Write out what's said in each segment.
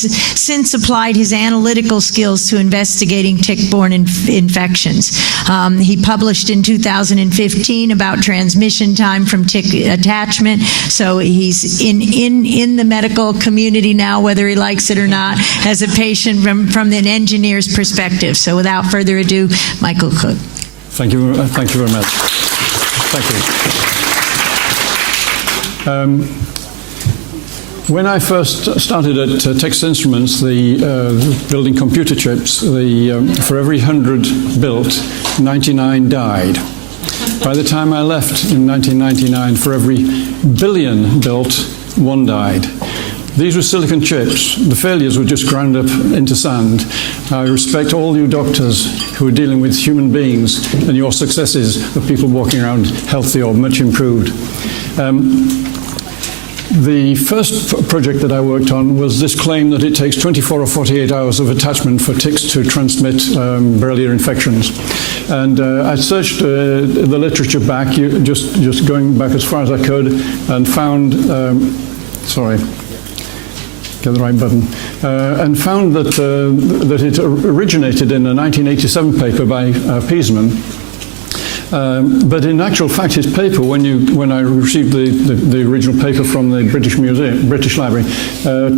since applied his analytical skills to investigating tick-borne infections. He published in 2015 about transmission time from tick attachment, so he's in the medical community now, whether he likes it or not, as a patient from an engineer's perspective. So without further ado, Michael Cook. Thank you very much. Thank you. When I first started at Texas Instruments, building computer chips, for every 100 built, 99 died. By the time I left in 1999, for every billion built, 1 died. These were silicon chips. The failures were just ground up into sand. I respect all you doctors who are dealing with human beings and your successes of people walking around healthy or much improved. The first project that I worked on was this claim that it takes 24 or 48 hours of attachment for ticks to transmit Borrelia infections. And I searched the literature back, just going back as far as I could, and found, get the right button, and found that it originated in a 1987 paper by Peasman. But in actual fact, his paper, when I received the original paper from the British Library,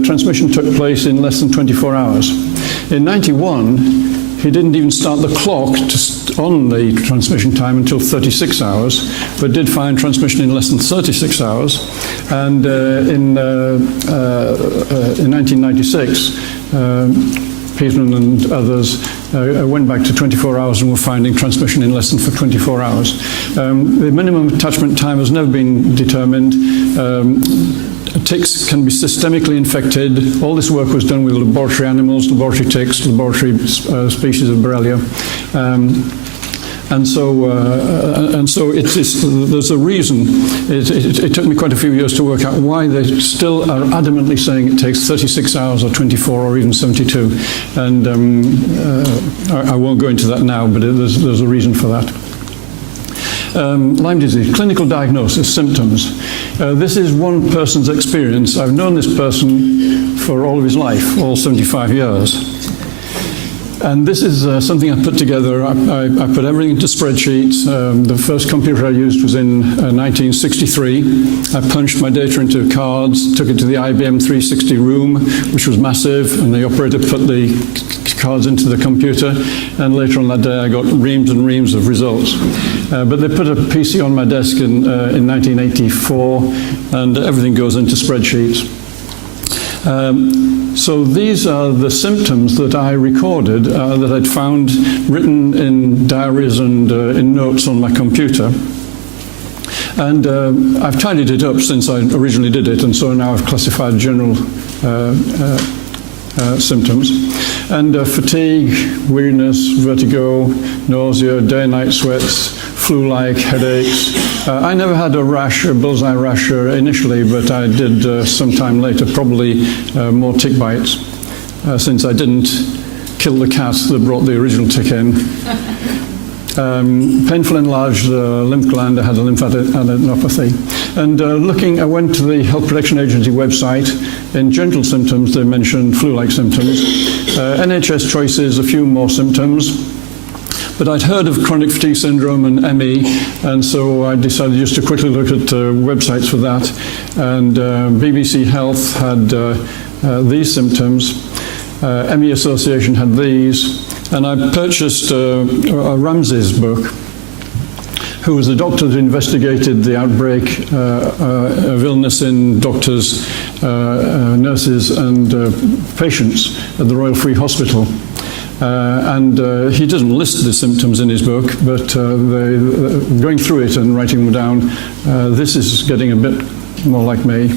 transmission took place in less than 24 hours. In '91, he didn't even start the clock on the transmission time until 36 hours, but did find transmission in less than 36 hours. And in 1996, Peasman and others went back to 24 hours and were finding transmission in less than 24 hours. The minimum attachment time has never been determined. Ticks can be systemically infected. All this work was done with laboratory animals, laboratory ticks, laboratory species of Borrelia. And so there's a reason. It took me quite a few years to work out why they still are adamantly saying it takes 36 hours or 24 or even 72. And I won't go into that now, but there's a reason for that. Lyme disease, clinical diagnosis, symptoms. This is one person's experience. I've known this person for all of his life, all 75 years. And this is something I put together. I put everything into spreadsheets. The first computer I used was in 1963. I punched my data into cards, took it to the IBM 360 room, which was massive, and the operator put the cards into the computer, and later on that day I got reams and reams of results. But they put a PC on my desk in 1984, and everything goes into spreadsheets. So these are the symptoms that I recorded, that I'd found written in diaries and in notes on my computer. And I've tidied it up since I originally did it, and so now I've classified general symptoms. And fatigue, weariness, vertigo, nausea, day and night sweats, flu-like, headaches. I never had a rash, a bullseye rash initially, but I did sometime later, probably more tick bites, since I didn't kill the cats that brought the original tick in. Painful enlarged lymph gland, I had a lymphadenopathy. And I went to the Health Protection Agency website. In general symptoms, they mentioned flu-like symptoms. NHS choices, a few more symptoms. But I'd heard of chronic fatigue syndrome and ME, and so I decided just to quickly look at websites for that. And BBC Health had these symptoms. ME Association had these. And I purchased a Ramsey's book, who was the doctor that investigated the outbreak of illness in doctors, nurses, and patients at the Royal Free Hospital. And he doesn't list the symptoms in his book, but going through it and writing them down, this is getting a bit more like me.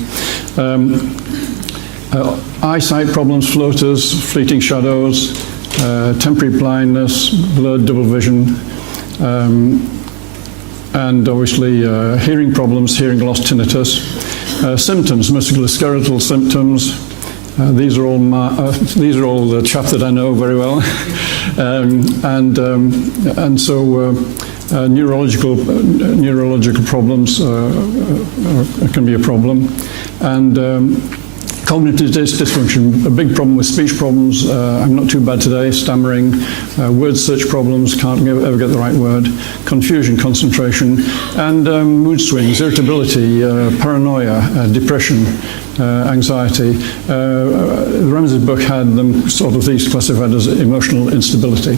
Eyesight problems, floaters, fleeting shadows, temporary blindness, blurred double vision, and obviously hearing problems, hearing loss, tinnitus. Symptoms, musculoskeletal symptoms. These are all the chap that I know very well, and so neurological problems can be a problem, and Cognitive dysfunction, a big problem with speech problems. I'm not too bad today, stammering, word search problems, can't ever get the right word, confusion, concentration, and mood swings, irritability, paranoia, depression, anxiety. Ramsey's book had them sort of these classified as emotional instability.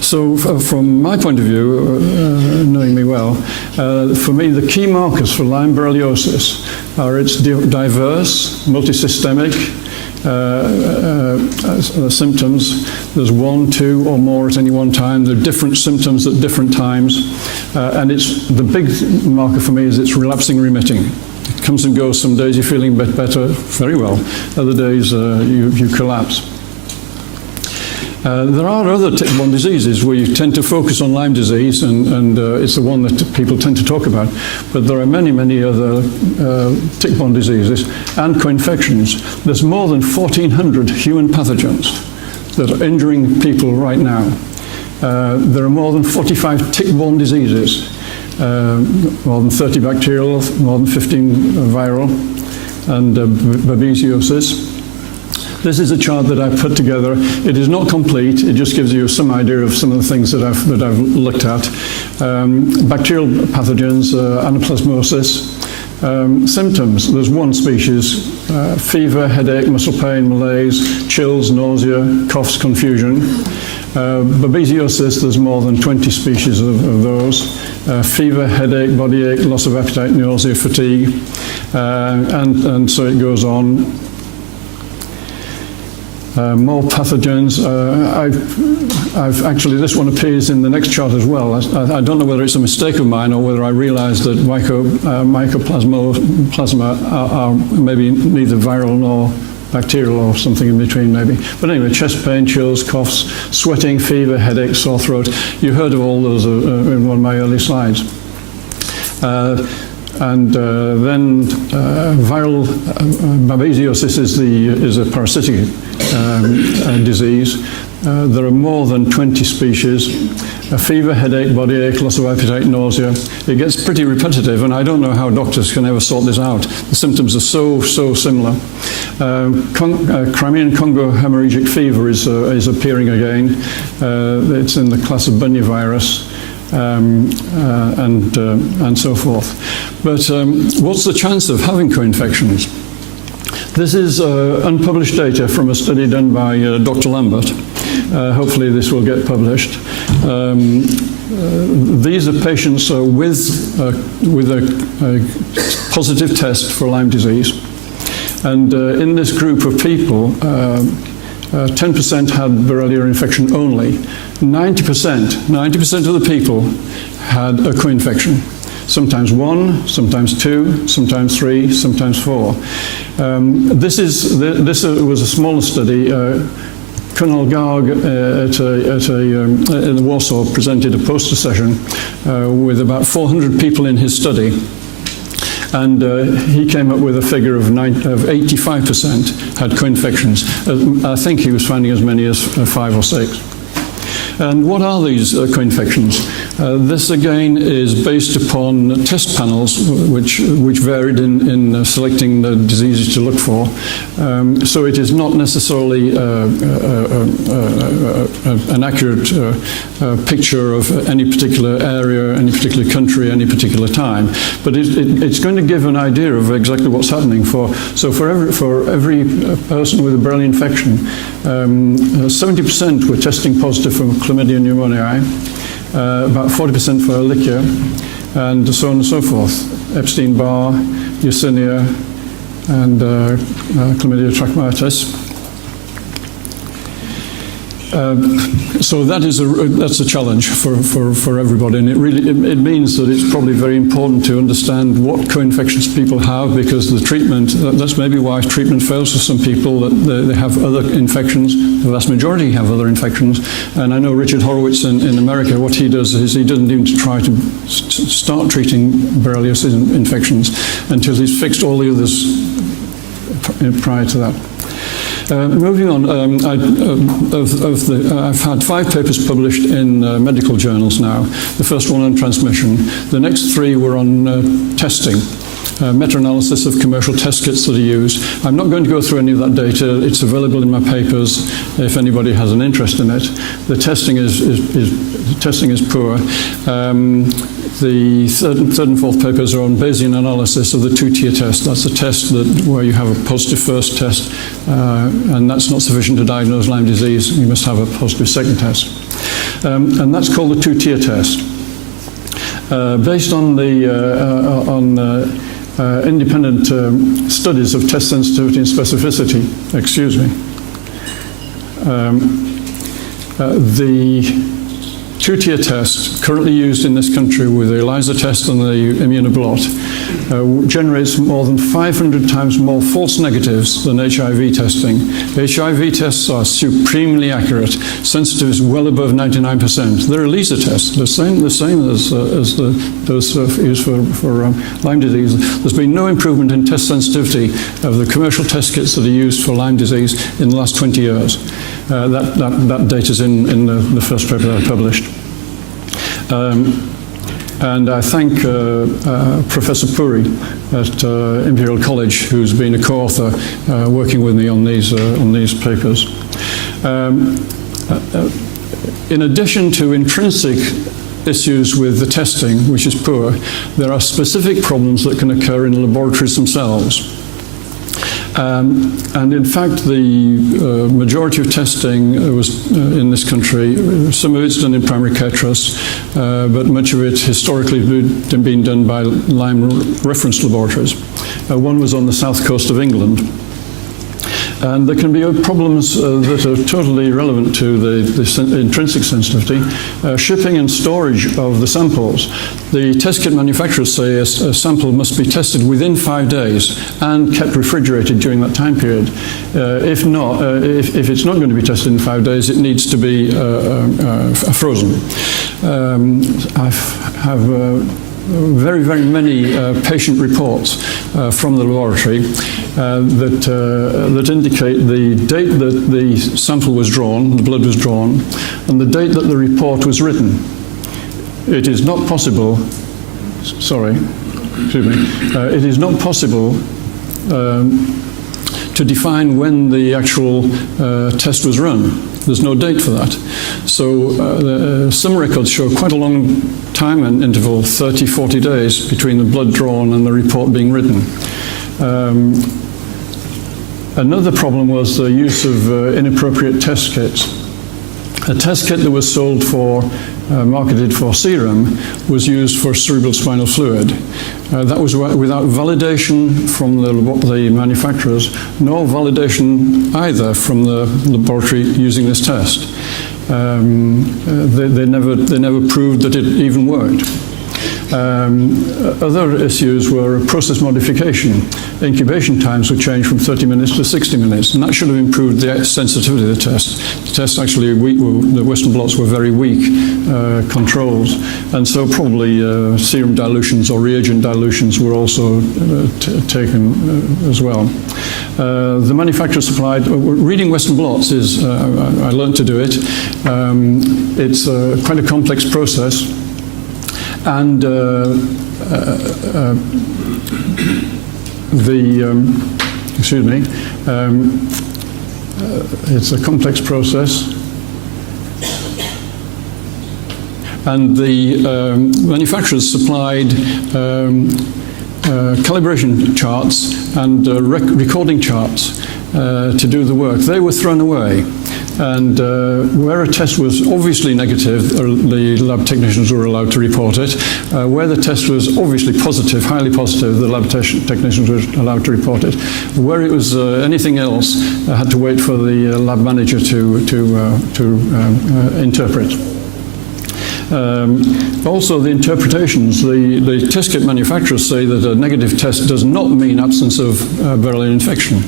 So from my point of view, knowing me well, for me the key markers for Lyme borreliosis are its diverse, multisystemic symptoms. There's 1, 2 or more at any one time. There are different symptoms at different times. And the big marker for me is it's relapsing remitting. It comes and goes. Some days you're feeling a bit better, very well. Other days you collapse. There are other tick-borne diseases where you tend to focus on Lyme disease, and it's the one that people tend to talk about. But there are many, many other tick-borne diseases and co-infections. There's more than 1,400 human pathogens that are injuring people right now. There are more than 45 tick-borne diseases, more than 30 bacterial, more than 15 viral, and babesiosis. This is a chart that I've put together. It is not complete. It just gives you some idea of some of the things that I've looked at. Bacterial pathogens, anaplasmosis. Symptoms. There's one species: fever, headache, muscle pain, malaise, chills, nausea, coughs, confusion. Babesiosis. There's more than 20 species of those. Fever, headache, body ache, loss of appetite, nausea, fatigue, and so it goes on. More pathogens. I've actually, this one appears in the next chart as well. I don't know whether it's a mistake of mine or whether I realized that mycoplasma are maybe neither viral nor bacterial or something in between maybe. But anyway, chest pain, chills, coughs, sweating, fever, headache, sore throat. You heard of all those in one of my early slides. And then viral babesiosis is a parasitic disease. There are more than 20 species. Fever, headache, body ache, loss of appetite, nausea. It gets pretty repetitive, and I don't know how doctors can ever sort this out. The symptoms are so similar. Crimean Congo hemorrhagic fever is appearing again. It's in the class of bunyavirus. And so forth. But what's the chance of having co-infections? This is unpublished data from a study done by Dr. Lambert. Hopefully this will get published. These are patients with a positive test for Lyme disease. And in this group of people, 10% had Borrelia infection only. 90% of the people had a co-infection. Sometimes 1, sometimes 2, sometimes 3, sometimes 4. This was a smaller study. Colonel Garg in Warsaw presented a poster session with about 400 people in his study. And he came up with a figure of 85% had co-infections. I think he was finding as many as 5 or 6. And what are these co-infections? This again is based upon test panels which varied in selecting the diseases to look for. So it is not necessarily an accurate picture of any particular area, any particular country, any particular time. But it's going to give an idea of exactly what's happening. For every person with a Borrelia infection, 70% were testing positive for chlamydia pneumoniae, about 40% for Ehrlichia, and so on and so forth. Epstein-Barr, Yersinia, and chlamydia trachomatis. So that's a challenge for everybody, and it means that it's probably very important to understand what co-infections people have, because the treatment, that's maybe why treatment fails for some people, that they have other infections. The vast majority have other infections, and I know Richard Horowitz in America, what he does is he doesn't even try to start treating Borrelia infections until he's fixed all the others prior to that. Moving on, I've had 5 papers published in medical journals now. The first one on transmission. The next 3 were on testing. meta-analysis of commercial test kits that are used. I'm not going to go through any of that data. It's available in my papers if anybody has an interest in it. The testing is poor. The third and fourth papers are on Bayesian analysis of the two-tier test. That's a test where you have a positive first test, and that's not sufficient to diagnose Lyme disease. You must have a positive second test. And that's called the two-tier test. Based on independent studies of test sensitivity and specificity, the two-tier test currently used in this country with the ELISA test and the immunoblot generates more than 500 times more false negatives than HIV testing. HIV tests are supremely accurate. Sensitivity is well above 99%. They're ELISA tests, the same as those used for Lyme disease. There's been no improvement in test sensitivity of the commercial test kits that are used for Lyme disease in the last 20 years. That data is in the first paper that I published. And I thank Professor Puri at Imperial College, who's been a co-author working with me on these papers. In addition to intrinsic issues with the testing, which is poor, there are specific problems that can occur in laboratories themselves. And in fact, the majority of testing was in this country. Some of it's done in primary care trusts, but much of it historically had been done by Lyme reference laboratories. One was on the south coast of England. And there can be problems that are totally irrelevant to the intrinsic sensitivity. Shipping and storage of the samples. The test kit manufacturers say a sample must be tested within 5 days and kept refrigerated during that time period. If not, if it's not going to be tested in 5 days, it needs to be frozen. I have very, very many patient reports from the laboratory that indicate the date that the sample was drawn, the blood was drawn, and the date that the report was written. It is not possible, it is not possible to define when the actual test was run. There's no date for that. So some records show quite a long time interval, 30, 40 days, between the blood drawn and the report being written. Another problem was the use of inappropriate test kits. A test kit that was sold for, marketed for serum, was used for cerebral spinal fluid. That was without validation from the manufacturers, nor validation either from the laboratory using this test. They never proved that it even worked. Other issues were process modification. Incubation times were changed from 30 minutes to 60 minutes, and that should have improved the sensitivity of the test. The tests actually, the Western blots were very weak controls, and so probably serum dilutions or reagent dilutions were also taken as well. The manufacturer supplied, reading Western blots is, I learned to do it. It's quite a complex process. And it's a complex process. And the manufacturers supplied calibration charts and recording charts to do the work. They were thrown away. And where a test was obviously negative, the lab technicians were allowed to report it. Where the test was obviously positive, highly positive, the lab technicians were allowed to report it. Where it was anything else, I had to wait for the lab manager to interpret. Also, the interpretations, the test kit manufacturers say that a negative test does not mean absence of virulent infection,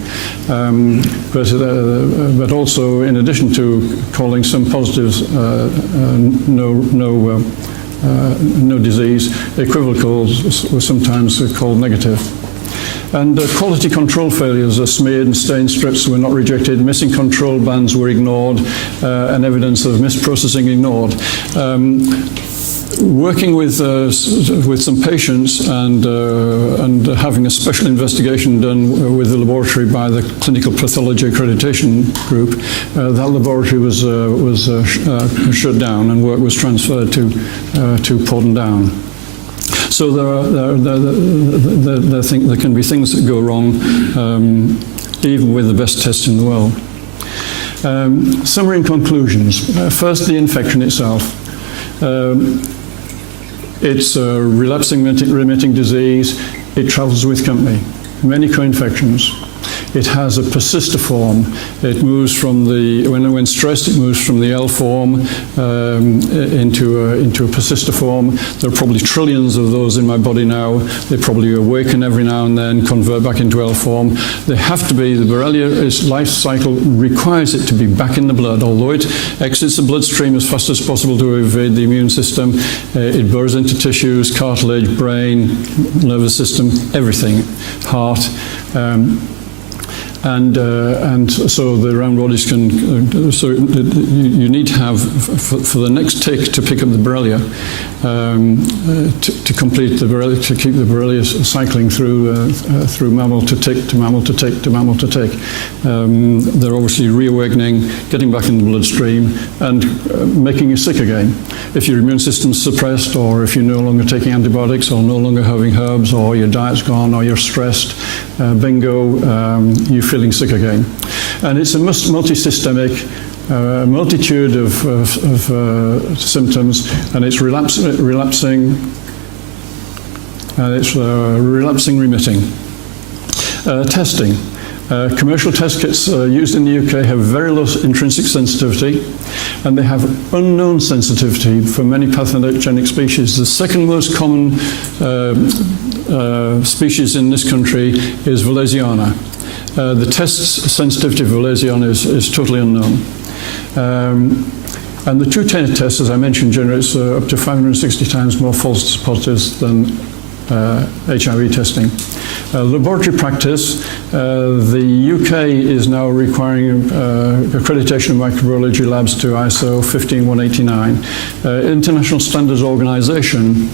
but also, in addition to calling some positives no disease, equivocals were sometimes called negative. And quality control failures are smeared and stain strips were not rejected, missing control bands were ignored, and evidence of misprocessing ignored. working with some patients and having a special investigation done with the laboratory by the Clinical Pathology Accreditation Group, that laboratory was shut down and work was transferred to Porton Down. So there can be things that go wrong even with the best test in the world. Summary and conclusions. First, the infection itself. It's a relapsing remitting disease. It travels with company. Many co-infections. It has a persistiform. It moves from when stressed, it moves from the L form into a persistiform. There are probably trillions of those in my body now. They probably awaken every now and then, convert back into L form. They have to be, the Borrelia life cycle requires it to be back in the blood. Although it exits the bloodstream as fast as possible to evade the immune system, it burrows into tissues, cartilage, brain, nervous system, everything, heart. And so the round bodies can. So you need to have for the next tick to pick up the Borrelia, to complete the Borrelia, to keep the Borrelia cycling through mammal to tick to mammal to tick to mammal to tick. They're obviously reawakening, getting back in the bloodstream, and making you sick again. If your immune system's suppressed, or if you're no longer taking antibiotics, or no longer having herbs, or your diet's gone, or you're stressed, bingo, you're feeling sick again. And it's a multi-systemic multitude of symptoms, and it's relapsing, and it's relapsing remitting. Testing. Commercial test kits used in the UK have very low intrinsic sensitivity, and they have unknown sensitivity for many pathogenic species. The second most common species in this country is Valesiana. The test sensitivity of Valesiana is totally unknown. And the two-tailed test, as I mentioned, generates up to 560 times more false positives than HIV testing. Laboratory practice, the UK is now requiring accreditation of microbiology labs to ISO 15189. International Standards Organization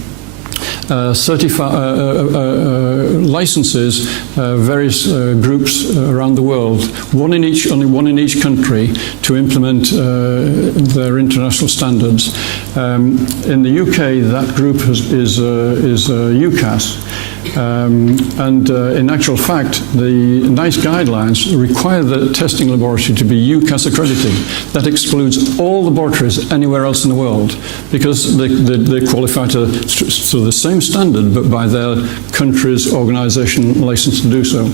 licenses various groups around the world, only one in each country, to implement their international standards. In the UK, that group is UCAS. And in actual fact, the NICE guidelines require the testing laboratory to be UCAS accredited. That excludes all laboratories anywhere else in the world, because they qualify to the same standard, but by their country's organisation licensed to do so.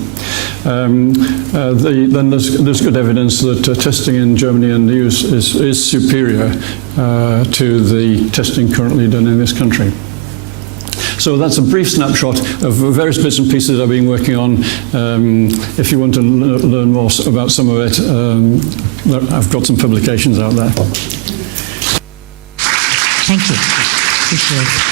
Then there's good evidence that testing in Germany and the US is superior to the testing currently done in this country. So that's a brief snapshot of various bits and pieces I've been working on. If you want to learn more about some of it, I've got some publications out there. Thank you. Appreciate it.